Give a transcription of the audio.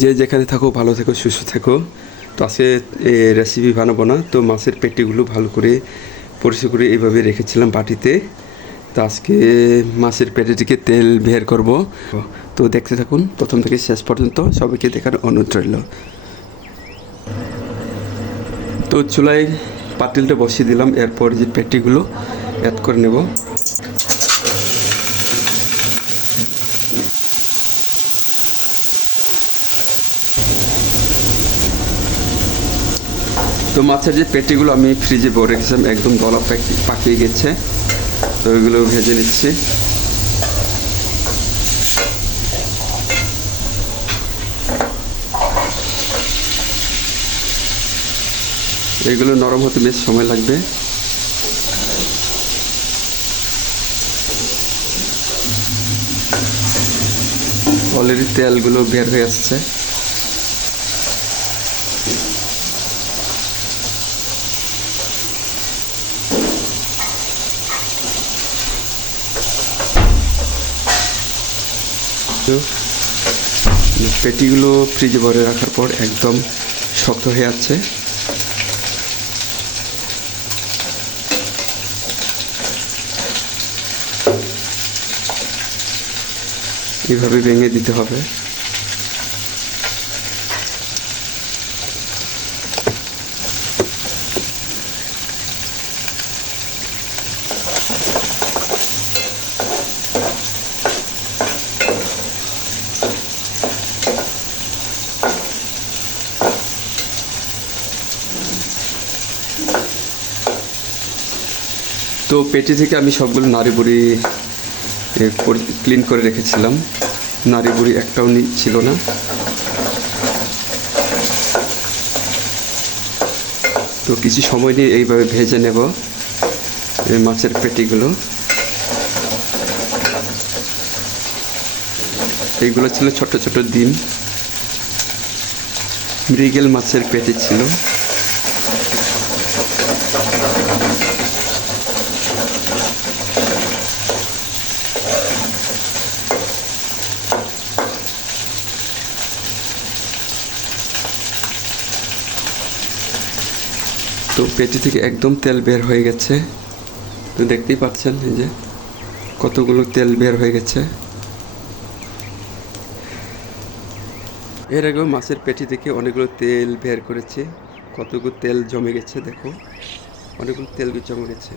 যে যেখানে থাকো, ভালো থেকো, সুস্থ থেকো। তো আজকে রেসিপি বানাবো না, তো মাছের পেটিগুলো ভালো করে পরিষ্কার করে এইভাবে রেখেছিলাম বাটিতে। তো আজকে মাছের পেটিটিকে তেল বের করব। তো দেখতে থাকুন, প্রথম থেকে শেষ পর্যন্ত সবাইকে দেখার অনুরোধ রইল। তো চুলায় পাতিলটা বসিয়ে দিলাম, এরপর যে পেটিগুলো অ্যাড করে নেব। তো মাছের যে পেটিগুলো আমি ফ্রিজে ভরে রেখেছিলাম, একদম গলা পাকি- পাকিয়ে গেছে। তো ওইগুলো ভেজে নিচ্ছি। এগুলো নরম হতে বেশ সময় লাগবে। অলরেডি তেলগুলো বের হয়ে আসছে। পেটিগুলো ফ্রিজে ভরে রাখার পর একদম শক্ত হয়ে যাচ্ছে। এভাবে ভেঙে দিতে হবে। তো পেটি থেকে আমি সবগুলো নাড়ি বুড়ি ক্লিন করে রেখেছিলাম। নাড়ি বুড়ি একটাও ছিল না। তো কিছু সময় নিয়ে এইভাবে ভেজে নেব এই মাছের পেটিগুলো। এইগুলো ছিল ছোট ছোট ডিম। মৃগেল মাছের পেটি ছিল। তো পেটি থেকে একদম তেল বের হয়ে গেছে। তো দেখতেই পাচ্ছেন এই যে কতগুলো তেল বের হয়ে গেছে। এর আগেও মাছের পেটি থেকে অনেকগুলো তেল বের করেছে। কতগুলো তেল জমে গেছে দেখো। অনেকগুলো তেল জমে গেছে।